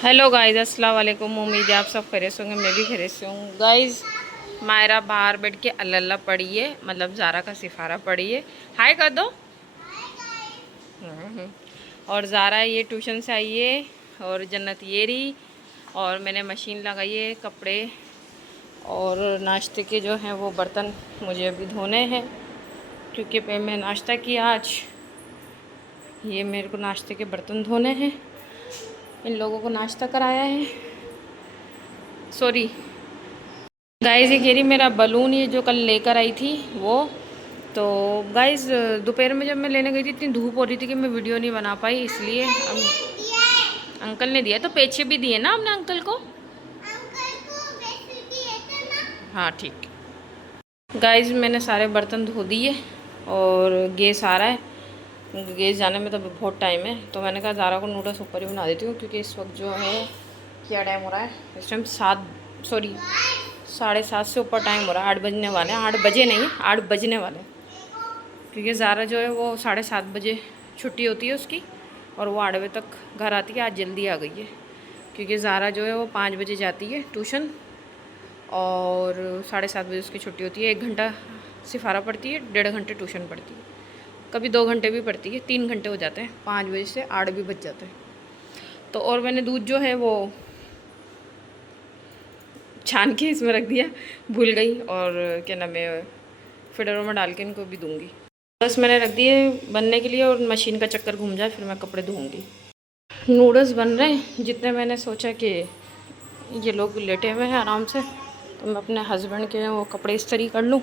Hello guys, अस्सलाम वालेकुम। उम्मीद है आप सब खैरियत से होंगे, मैं भी खैरियत से हूँ। गाइस मायरा बाहर बैठ के अल्लाह पढ़ी है, मतलब ज़ारा का सिफारा पढ़ी है। हाय कर दो। हम्म। और ज़ारा ये ट्यूशन से आई है और जन्नत ये रही। और मैंने मशीन लगाई है कपड़े और नाश्ते के जो हैं वो बर्तन मुझे अभी धोने हैं, क्योंकि मैं नाश्ता किया आज। ये मेरे को नाश्ते के बर्तन धोने हैं। इन लोगों को नाश्ता कराया है। सॉरी गाइस, ये कह रही मेरा बलून ये जो कल लेकर आई थी वो। तो गाइस दोपहर में जब मैं लेने गई थी इतनी धूप हो रही थी कि मैं वीडियो नहीं बना पाई, इसलिए अंकल ने दिया। तो पैसे भी दिए ना हमने अंकल को। हाँ ठीक। गाइस मैंने सारे बर्तन धो दिए और गैस आ रहा है। गैस जाने में तो बहुत टाइम है, तो मैंने कहा ज़ारा को नूडल्स ऊपर ही बना देती हूँ, क्योंकि इस वक्त जो है क्या टाइम हो रहा है इस टाइम 7 से ऊपर टाइम हो रहा है। 8 बजने वाले हैं। 8 बजे नहीं है, 8 बजने वाले हैं, क्योंकि ज़ारा जो है वो 7:30 बजे छुट्टी होती है उसकी और वो 8 बजे तक घर आती है। आज जल्दी आ गई है क्योंकि ज़ारा जो है वो 5 बजे जाती है ट्यूशन और 7:30 बजे उसकी छुट्टी होती है। 1 घंटा सिफारा पढ़ती है, 1.5 घंटे ट्यूशन पढ़ती है, कभी 2 घंटे भी पढ़ती है। 3 घंटे हो जाते हैं, 5 बजे से 8 भी बज जाते हैं। तो और मैंने दूध जो है वो छान के इसमें रख दिया, भूल गई। और क्या नाम है, फिडरों में डाल के इनको भी दूंगी। बस मैंने रख दिए बनने के लिए और मशीन का चक्कर घूम जाए फिर मैं कपड़े धोऊंगी। नूडल्स बन रहे हैं। जितने मैंने सोचा कि ये लोग लेटे हुए हैं आराम से, तो मैं अपने हस्बैंड के वो कपड़े इस्त्री कर लूँ।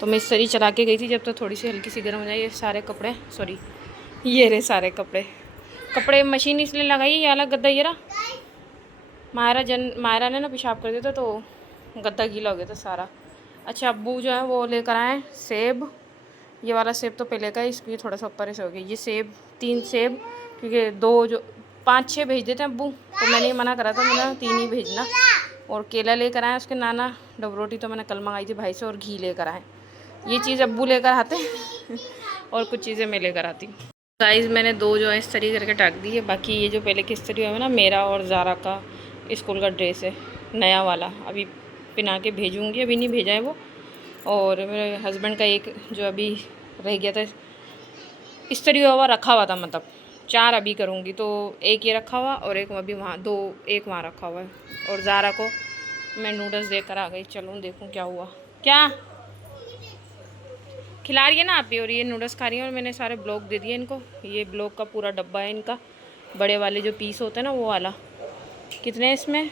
तो मैं इस्त्री चला के गई थी जब तक थोड़ी सी हल्की सी गर्म हो जाए। ये सारे कपड़े, सॉरी ये रहे सारे कपड़े मशीन इसलिए लगाई। ये अलग गद्दा ये रहा। मायरा ने ना पेशाब कर दिया था तो गद्दा गीला हो गया था सारा। अच्छा, अब्बू जो है वो लेकर आए सेब। ये वाला सेब तो पहले का है, इसकी थोड़ा सा ऊपर से हो गया। ये सेब 3 सेब, क्योंकि 2 जो 5-6 भेज देते हैं अब्बू, तो मैंने ही मना करा था, मैंने 3 ही भेजना। और केला लेकर आए उसके नाना। डबरोटी तो मैंने कल मंगाई थी भाई से, और घी लेकर आए। ये चीज़ अब्बू लेकर आते हैं और कुछ चीज़ें मैं लेकर आती हूँ। गाइस मैंने 2 जो है इस्त्री करके टाक दी है। बाकी ये जो पहले की इस्त्री है ना, मेरा और ज़ारा का स्कूल का ड्रेस है नया वाला, अभी पिना के भेजूँगी। अभी नहीं भेजा है वो। और मेरे हस्बैंड का एक जो अभी रह गया था इस्त्री हुआ रखा हुआ था, मतलब 4 अभी करूँगी। तो एक ये रखा हुआ और एक अभी वहाँ, 2 एक वहाँ रखा हुआ है। और ज़ारा को मैं नूडल्स देकर आ गई। चलूँ देखूँ क्या हुआ। क्या खिला रही है ना आप ही। और ये नूडल्स खा रही है और मैंने सारे ब्लॉक दे दिए इनको। ये ब्लॉक का पूरा डब्बा है इनका, बड़े वाले जो पीस होते हैं ना वो वाला। कितने हैं इसमें?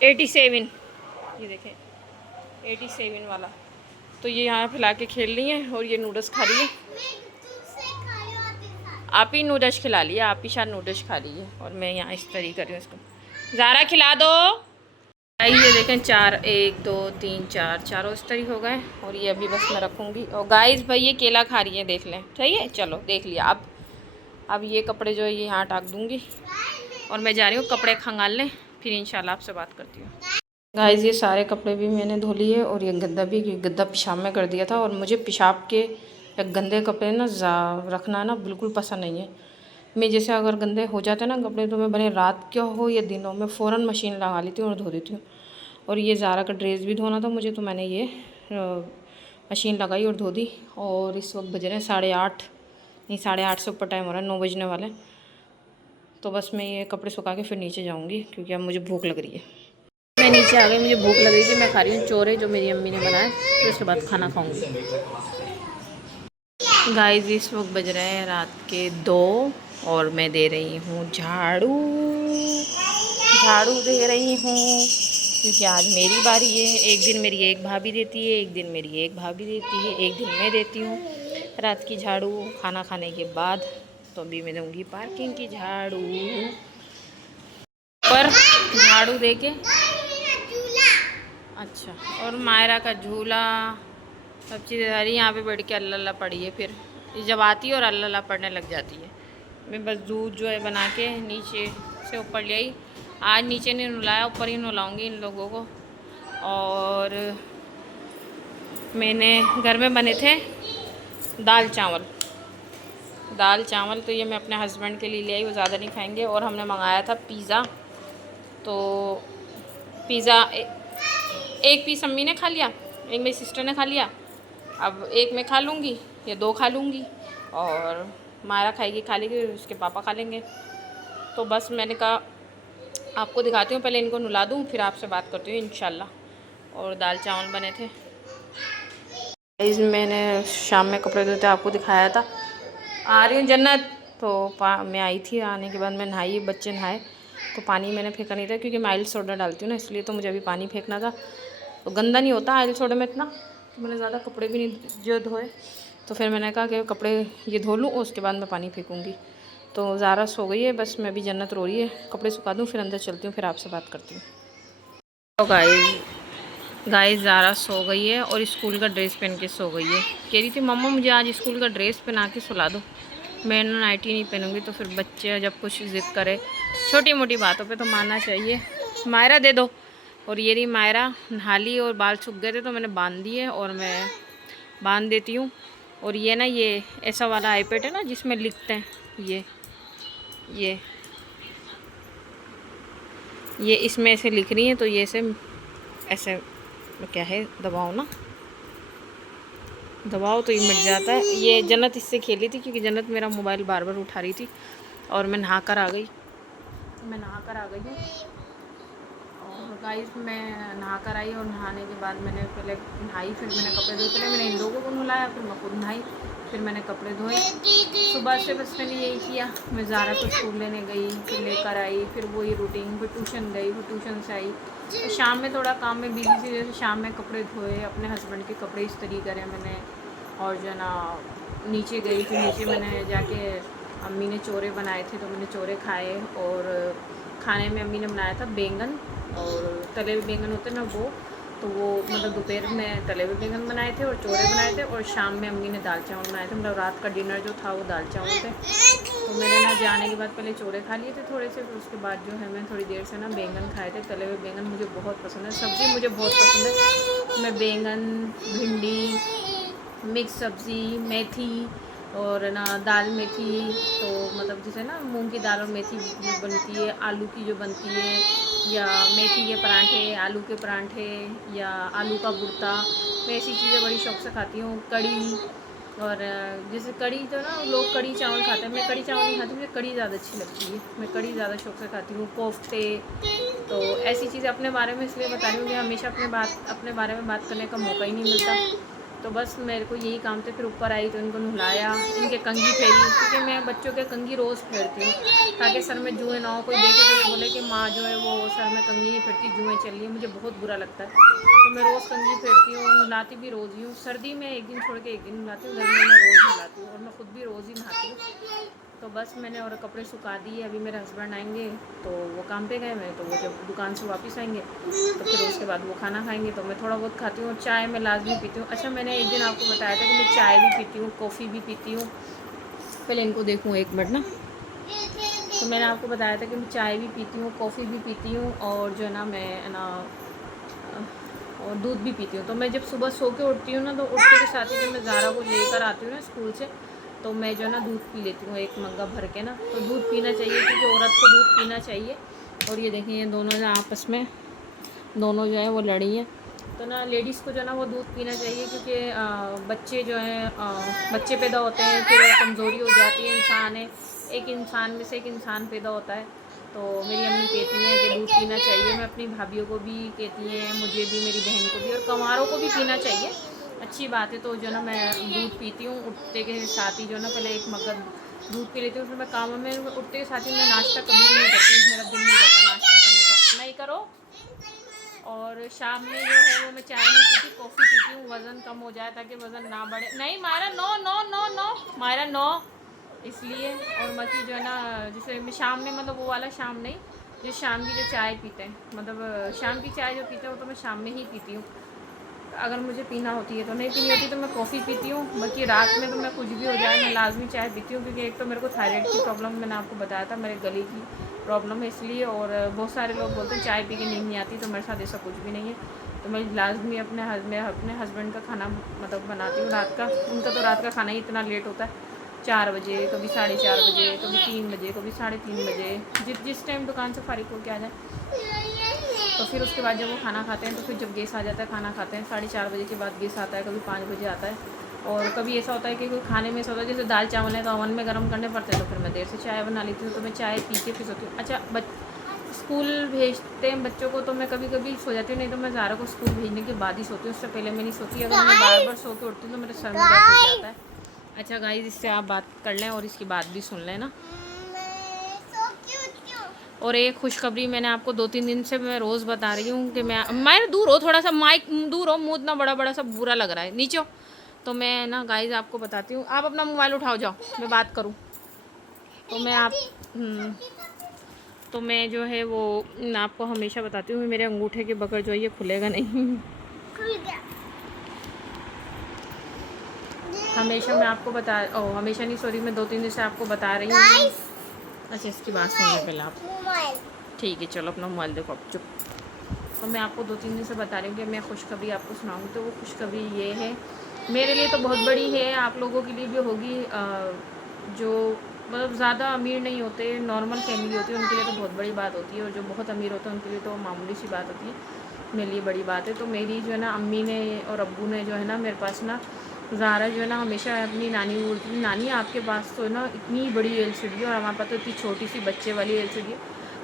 87। ये देखें 87 वाला। तो ये यहाँ खिला के खेल रही है और ये नूडल्स खा रही है। आप ही नूडल्स खिला लिए, आप ही शायद नूडल्स खा लिए और मैं यहाँ इस तरीके कर रही हूँ इसको। ज़ारा खिला दो। ये देखें 4, 1 2 3 4 चारों इस तरीके हो गए। और ये अभी बस मैं रखूँगी। और गाइस भाई ये केला खा रही है, देख लें। सही है, चलो देख लिया। अब ये कपड़े जो है ये यहाँ टाक दूँगी और मैं जा रही हूँ कपड़े खंगालने, फिर इंशाल्लाह आपसे बात करती हूँ। गाइस ये सारे कपड़े भी मैंने धो लिए और ये गद्दा भी, गद्दा पेशाब में कर दिया था। और मुझे पेशाब के गंदे कपड़े ना रखना ना बिल्कुल पसंद नहीं है। मैं जैसे अगर गंदे हो जाते हैं ना कपड़े, तो मैं भले रात क्या हो या दिन हो, मैं फ़ौरन मशीन लगा लेती हूँ और धो देती हूँ। और ये ज़ारा का ड्रेस भी धोना था मुझे, तो मैंने ये मशीन लगाई और धो दी। और इस वक्त बज रहे हैं 8:30, नहीं 8:30 से ऊपर टाइम हो रहा है, 9 बजने वाले। तो बस मैं ये कपड़े सुखा के फिर नीचे जाऊँगी, क्योंकि अब मुझे भूख लग रही है। मैं नीचे आ गई, मुझे भूख लग रही थी। मैं खा रही हूँ चोरे जो मेरी अम्मी ने बनाए, फिर उसके बाद खाना खाऊंगी। गाइस इस वक्त बज रहे हैं रात के 2 और मैं दे रही हूँ झाड़ू। झाड़ू दे रही हूँ क्योंकि आज मेरी बारी है। एक दिन मेरी एक भाभी देती है, एक दिन मेरी एक भाभी देती है, एक दिन मैं देती हूँ रात की झाड़ू खाना खाने के बाद। तो अभी मैं दूँगी पार्किंग की झाड़ू। पर झाड़ू दे के, अच्छा, और मायरा का झूला सब चीज़ें सारी यहाँ पे बैठ के अल्लाह अल्लाह पड़ी है। फिर जब आती है और अल्लाह अल्लाह पढ़ने लग जाती है। मैं बस दूध जो है बना के नीचे से ऊपर ले आई। आज नीचे नहीं नहलाया, ऊपर ही नहलाऊँगी इन लोगों को। और मैंने घर में बने थे दाल चावल, दाल चावल तो ये मैं अपने हस्बैंड के लिए ले आई, वो ज़्यादा नहीं खाएंगे। और हमने मंगाया था पिज़्ज़ा, तो पिज़्ज़ा एक पीस अम्मी ने खा लिया, एक मेरी सिस्टर ने खा लिया, अब एक मैं खा लूँगी या 2 खा लूँगी, और मायरा खाएगी, खा लेगी, उसके पापा खा लेंगे। तो बस मैंने कहा आपको दिखाती हूँ, पहले इनको नहला दूँ फिर आपसे बात करती हूँ इंशाल्लाह। और दाल चावल बने थे। मैंने शाम में कपड़े धोते आपको दिखाया था। आ रही हूँ जन्नत। तो मैं आई थी, आने के बाद मैं नहाई, बच्चे नहाए, तो पानी मैंने फेंका नहीं था क्योंकि मैं आइल सोडा डालती हूँ ना, इसलिए तो मुझे अभी पानी फेंकना था। तो गंदा नहीं होता आइल सोडा में इतना, तो मैंने ज़्यादा कपड़े भी नहीं जो धोए, तो फिर मैंने कहा कि कपड़े ये धो लूँ और उसके बाद मैं पानी फेंकूँगी। तो ज़ारा सो गई है, बस मैं भी जन्नत रो रही है, कपड़े सुखा दूँ फिर अंदर चलती हूँ, फिर आपसे बात करती हूँ। तो गाइस ज़ारा सो गई है और स्कूल का ड्रेस पहन के सो गई है। कह रही थी मम्मा मुझे आज स्कूल का ड्रेस पहना के सुला दो। मैं नाइटी नहीं पहनूंगी, तो फिर बच्चे जब कुछ ज़िद करे छोटी मोटी बातों पे तो मानना चाहिए। मायरा दे दो। और ये रही मायरा, नहा ली और बाल सूख गए थे तो मैंने बांध दिए और मैं बांध देती हूँ। और ये ना, ये ऐसा वाला आईपैड है ना जिसमें लिखते हैं, ये इसमें ऐसे लिख रही हैं, तो ये ऐसे क्या है, दबाओ ना, दबाओ तो ये मिट जाता है। ये जन्नत इससे खेली थी क्योंकि जन्नत मेरा मोबाइल बार बार उठा रही थी, और मैं नहा कर आ गई हूँ। और गाइस मैं नहा कर आई, और नहाने के बाद मैंने पहले नहाई, फिर मैंने कपड़े धोए। पहले मैंने इन लोगों को नहलाया, फिर मैं खुद नहाई, फिर मैंने कपड़े धोए। सुबह से बस मैंने यही किया। मैं ज़ारा को स्कूल लेने गई, फिर लेकर आई, फिर वही रूटीन, फिर ट्यूशन गई, फिर ट्यूशन से आई। तो शाम में थोड़ा काम में बिजी थी, जैसे शाम में कपड़े धोए, अपने हस्बैंड के कपड़े इस्त्री करे मैंने, और जो है ना नीचे गई, फिर नीचे मैंने जाके अम्मी ने चोरे बनाए थे तो मैंने चोरे खाए। और खाने में अम्मी ने बनाया था बैंगन, और तले हुए बैंगन होते ना तो वो मतलब दोपहर में तले हुए बैंगन बनाए थे और चोरे बनाए थे, और शाम में अम्मी ने दाल चावल बनाए थे। मतलब रात का डिनर जो था वो दाल चावल थे। तो मैंने ना जाने के बाद पहले चोरे खा लिए थे थोड़े से, फिर उसके बाद जो है मैं थोड़ी देर से ना बैंगन खाए थे। तले हुए बैंगन मुझे बहुत पसंद है, सब्ज़ी मुझे बहुत पसंद है। मैं बैंगन, भिंडी, मिक्स सब्ज़ी, मेथी और ना दाल मेथी, तो मतलब जैसे ना मूंग की दाल और मेथी जो बनती है, आलू की जो बनती है, या मेथी के पराठे, आलू के पराठे, या आलू का भुर्ता, मैं ऐसी चीज़ें बड़ी शौक़ से खाती हूँ। कड़ी, और जैसे कड़ी तो ना लोग कड़ी चावल खाते हैं, मैं कड़ी चावल नहीं खाती, मुझे कड़ी ज़्यादा अच्छी लगती है, मैं कड़ी ज़्यादा शौक़ से खाती हूँ। कोफ्ते, तो ऐसी चीज़ें अपने बारे में इसलिए बता रही हूँ कि हमेशा अपने बारे में बात करने का मौका ही नहीं मिलता। तो बस मेरे को यही काम थे। फिर ऊपर आई तो इनको नहलाया, इनके कंघी फेरी, क्योंकि मैं बच्चों के कंघी रोज़ फेरती हूँ ताकि सर में जुएँ ना हो। कोई देखे तो ये बोले कि माँ जो है वो सर में कंघी नहीं फेरती, जुएँ चल रही है, मुझे बहुत बुरा लगता है। तो मैं रोज़ कंघी फेरती हूँ, नहलाती भी रोज़ ही हूँ। सर्दी में एक दिन छोड़ के एक दिन नहलाती हूँ, गर्मी में रोज़ नहलाती हूँ, और मैं खुद भी रोज़ ही नहाती हूँ। तो बस मैंने और कपड़े सुखा दिए। अभी मेरे हस्बैंड आएंगे तो वो काम पे गए हैं, तो वो जब दुकान से वापस आएंगे तो फिर उसके बाद वो खाना खाएंगे। तो मैं थोड़ा बहुत खाती हूँ, और चाय मैं लाजमी पीती हूँ। अच्छा, मैंने एक दिन आपको बताया था कि मैं चाय भी पीती हूँ, कॉफ़ी भी पीती हूँ। पहले इनको देखूँ एक मिनट ना। तो मैंने आपको बताया था कि मैं चाय भी पीती हूँ, कॉफ़ी भी पीती हूँ, और जो है ना मैं ना और दूध भी पीती हूँ। तो मैं जब सुबह सो के उठती हूँ ना, तो उठने के साथ ही जब मैं ज़ारा को लेकर आती हूँ ना स्कूल से, तो मैं जो है ना दूध पी लेती हूँ एक मग्गा भर के ना। तो दूध पीना चाहिए क्योंकि औरत को दूध पीना चाहिए। और ये देखें, ये दोनों जो आपस में दोनों जो है वो लड़ी हैं। तो ना लेडीज़ को जो है ना वो दूध पीना चाहिए, क्योंकि बच्चे जो हैं बच्चे पैदा होते हैं, फिर कमज़ोरी हो जाती है। इंसान है, एक इंसान में से एक इंसान पैदा होता है। तो मेरी अम्मी कहती हैं कि दूध पीना चाहिए। मैं अपनी भाभीयों को भी कहती हैं, मुझे भी, मेरी बहन को भी, और कंवारों को भी पीना चाहिए, अच्छी बात है। तो जो ना मैं दूध पीती हूँ उठते के साथ ही, जो ना पहले एक मग्गा दूध पी लेती हूँ, फिर मैं काम में उठते के साथ ही मैं नाश्ता कभी भी नहीं करती, मेरा दिल नहीं करता नाश्ता करने का। नहीं करो। और शाम में जो है वो मैं चाय नहीं पीती, कॉफ़ी पीती हूँ, वज़न कम हो जाए ताकि वज़न ना बढ़े। नहीं Myra, no no no no Myra, no, इसलिए। और बाकी जो है ना, जैसे मैं शाम में, मतलब वो वाला शाम नहीं, जो शाम की जो चाय पीते हैं, मतलब शाम की चाय जो पीते हैं वो तो मैं शाम में ही पीती हूँ। अगर मुझे पीना होती है तो, नहीं पीनी होती तो मैं कॉफ़ी पीती हूँ। बाकी रात में तो मैं कुछ भी हो जाए मैं लाजमी चाय पीती हूँ, क्योंकि एक तो मेरे को थायराइड की प्रॉब्लम, मैंने आपको बताया था, मेरे गले की प्रॉब्लम है इसलिए। और बहुत सारे लोग बोलते हैं चाय पी के नींद नहीं आती, तो मेरे साथ ऐसा कुछ भी नहीं है। तो मैं लाजमी अपने हस्बैंड का खाना मतलब बनाती हूँ रात का। उनका तो रात का खाना ही इतना लेट होता है, 4 बजे, कभी 4:30 बजे, कभी 3 बजे, कभी 3:30 बजे, जिस टाइम दुकान से फारिग होकर आ जाए। तो फिर उसके बाद जब वो खाना खाते हैं तो फिर जब गेस्ट आ जाता है खाना खाते हैं 4:30 बजे के बाद गेस्ट आता है, कभी 5 बजे आता है। और कभी ऐसा होता है कि कोई खाने में ऐसा होता है जैसे दाल चावल है तो ओवन में गर्म करने पड़ते हैं, तो फिर मैं देर से चाय बना लेती हूँ, तो मैं चाय पी के फिर सोती हूँ। अच्छा, स्कूल भेजते हैं बच्चों को तो मैं कभी कभी सो जाती हूँ, नहीं तो मैं ज़ारा को स्कूल भेजने के बाद ही सोती हूँ, उससे पहले मैं नहीं सोती। अगर मैं बार बार सो के उठती हूँ तो मेरे सर में दर्द हो जाता है। अच्छा गाइस, इससे आप बात कर लें और इसकी बात भी सुन लें ना। और एक खुशखबरी मैंने आपको 2-3 दिन से मैं रोज़ बता रही हूँ कि मैं दूर हो, थोड़ा सा माइक दूर हो, मुँह इतना बड़ा बड़ा सा बुरा लग रहा है, नीचे हो। तो मैं ना गाइस आपको बताती हूँ, आप अपना मोबाइल उठाओ, जाओ मैं बात करूँ। तो मैं जो है वो आपको हमेशा बताती हूँ, मेरे अंगूठे के बगैर जो है ये खुलेगा नहीं। हमेशा मैं आपको हमेशा नहीं, सॉरी, मैं 2-3 दिन से आपको बता रही हूँ। अच्छा, इसकी बात सुन लें पहले आप। ठीक है, चलो अपना मोबाइल देखो, आप चुप। तो मैं आपको 2-3 दिन से बता रही हूँ कि मैं खुशखबरी आपको सुनाऊँगी। तो वो खुशखबरी ये है, मेरे लिए तो बहुत बड़ी है, आप लोगों के लिए भी होगी। जो मतलब ज़्यादा अमीर नहीं होते, नॉर्मल फैमिली होती है, उनके लिए तो बहुत बड़ी बात होती है, और जो बहुत अमीर होते हैं उनके लिए तो मामूली सी बात होती है। मेरे लिए बड़ी बात है। तो मेरी जो है ना अम्मी ने और अब्बू ने जो है ना मेरे पास ना ज़ारा जो है ना हमेशा अपनी नानी बोलती थी, नानी आपके पास तो ना इतनी बड़ी LCD है और हमारे पास तो इतनी छोटी सी बच्चे वाली LCD है।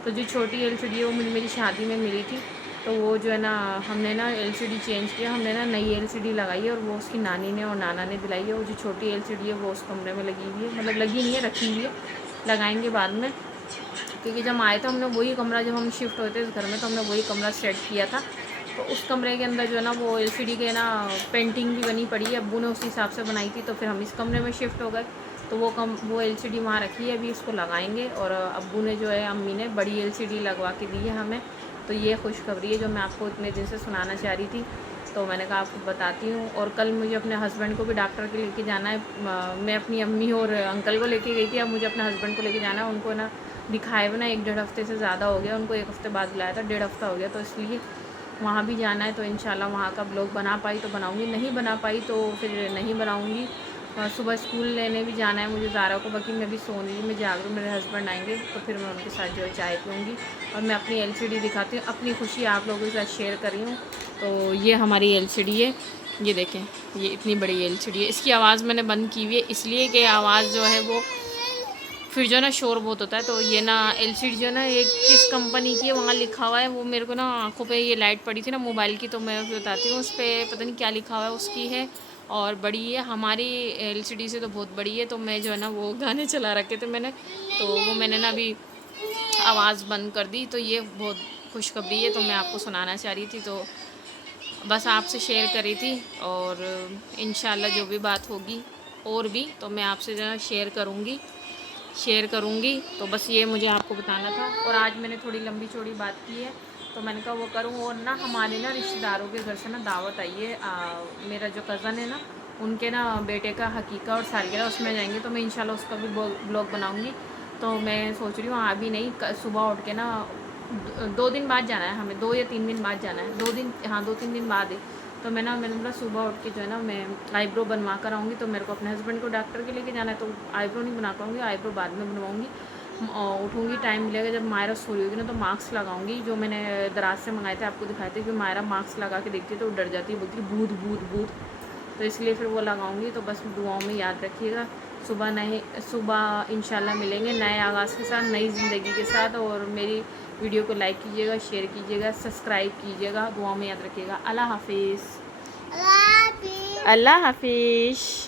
तो जो छोटी LCD है वो मुझे मेरी शादी में मिली थी। तो वो जो है ना हमने ना LCD चेंज किया, हमने ना नई LCD लगाई है, और वो उसकी नानी ने और नाना ने दिलाई है। वो जो छोटी LCD है वो उस कमरे में लगी हुई है, मतलब लगी नहीं है, रखी हुई है, लगाएंगे बाद में। क्योंकि जब आए थे हमने वही कमरा, जब हम शिफ्ट होते इस घर में तो हमने वही कमरा सेट किया था। तो उस कमरे के अंदर जो है ना वो LCD के ना पेंटिंग भी बनी पड़ी है, अब्बू ने उसी हिसाब से बनाई थी। तो फिर हम इस कमरे में शिफ्ट हो गए, तो वो LCD वहाँ रखी है, अभी इसको लगाएंगे। और अब्बू ने जो है अम्मी ने बड़ी LCD लगवा के दी है हमें। तो ये खुशखबरी है जो मैं आपको इतने दिन से सुनाना चाह रही थी, तो मैंने कहा आपको बताती हूँ। और कल मुझे अपने हस्बैंड को भी डॉक्टर के लेके जाना है। मैं अपनी अम्मी और अंकल को लेके गई थी, अब मुझे अपने हस्बैंड को लेके जाना है। उनको ना दिखाए हुए ना 1-1.5 हफ्ते से ज़्यादा हो गया, उनको 1 हफ्ते बाद बुलाया था, 1.5 हफ्ता हो गया, तो इसलिए वहाँ भी जाना है। तो इंशाल्लाह वहाँ का ब्लॉग बना पाई तो बनाऊँगी, नहीं बना पाई तो फिर नहीं बनाऊँगी। सुबह स्कूल लेने भी जाना है मुझे ज़ारा को, बाकी मैं भी सोन रही, मैं जाग रही, मेरे हस्बैंड आएंगे तो फिर मैं उनके साथ जो है चाय पीऊँगी। और मैं अपनी LCD दिखाती हूँ, अपनी खुशी आप लोगों के साथ शेयर कर रही हूँ। तो ये हमारी LCD है, ये देखें, ये इतनी बड़ी LCD है। इसकी आवाज़ मैंने बंद की हुई है इसलिए कि आवाज़ जो है वो फिर जो है ना शोर बहुत होता है। तो ये ना LCD जो है ना एक किस कंपनी की है वहाँ लिखा हुआ है, वो मेरे को ना आंखों पे ये लाइट पड़ी थी ना मोबाइल की, तो मैं बताती हूँ उस पर पता नहीं क्या लिखा हुआ है, उसकी है और बड़ी है। हमारी LCD से तो बहुत बड़ी है। तो मैं जो है ना वो गाने चला रखे थे मैंने, तो वो मैंने ना अभी आवाज़ बंद कर दी। तो ये बहुत खुशखबरी है, तो मैं आपको सुनाना चाह रही थी, तो बस आपसे शेयर करी थी। और इंशाल्लाह जो भी बात होगी और भी तो मैं आपसे जो है शेयर करूँगी। तो बस ये मुझे आपको बताना था। और आज मैंने थोड़ी लंबी चौड़ी बात की है तो मैंने कहा वो करूँ। और ना हमारे ना रिश्तेदारों के घर से ना दावत आई है, मेरा जो कज़न है ना उनके ना बेटे का हकीका और सालगिरह, उसमें जाएंगे। तो मैं इंशाल्लाह उसका भी ब्लॉग बनाऊँगी। तो मैं सोच रही हूँ अभी नहीं, सुबह उठ के ना 2 दिन बाद जाना है हमें, 2 या 3 दिन बाद जाना है, 2 दिन, हाँ 2-3 दिन बाद है। तो मैंने बोला सुबह उठ के जो है ना मैं आईब्रो बनवा कर आऊँगी। तो मेरे को अपने हस्बैंड को डॉक्टर के लेके जाना है, तो आईब्रो नहीं बना पाऊँगी, आईब्रो बाद में बनवाऊँगी। उठूँगी, टाइम मिलेगा जब मायरा सो रही होगी ना तो मास्क लगाऊंगी, जो मैंने दराज से मंगाए थे आपको दिखाए थे। कि मायरा मास्क लगा के देखती है तो वो डर जाती है, बोलती है भूत भूत भूत, तो इसलिए फिर वो लगाऊंगी। तो बस दुआओं में याद रखिएगा। सुबह इंशाल्लाह मिलेंगे नए आगाज़ के साथ, नई ज़िंदगी के साथ। और मेरी वीडियो को लाइक कीजिएगा, शेयर कीजिएगा, सब्सक्राइब कीजिएगा, दुआओं में याद रखिएगा। अल्लाह हाफिज़। अल्लाह हाफिज़।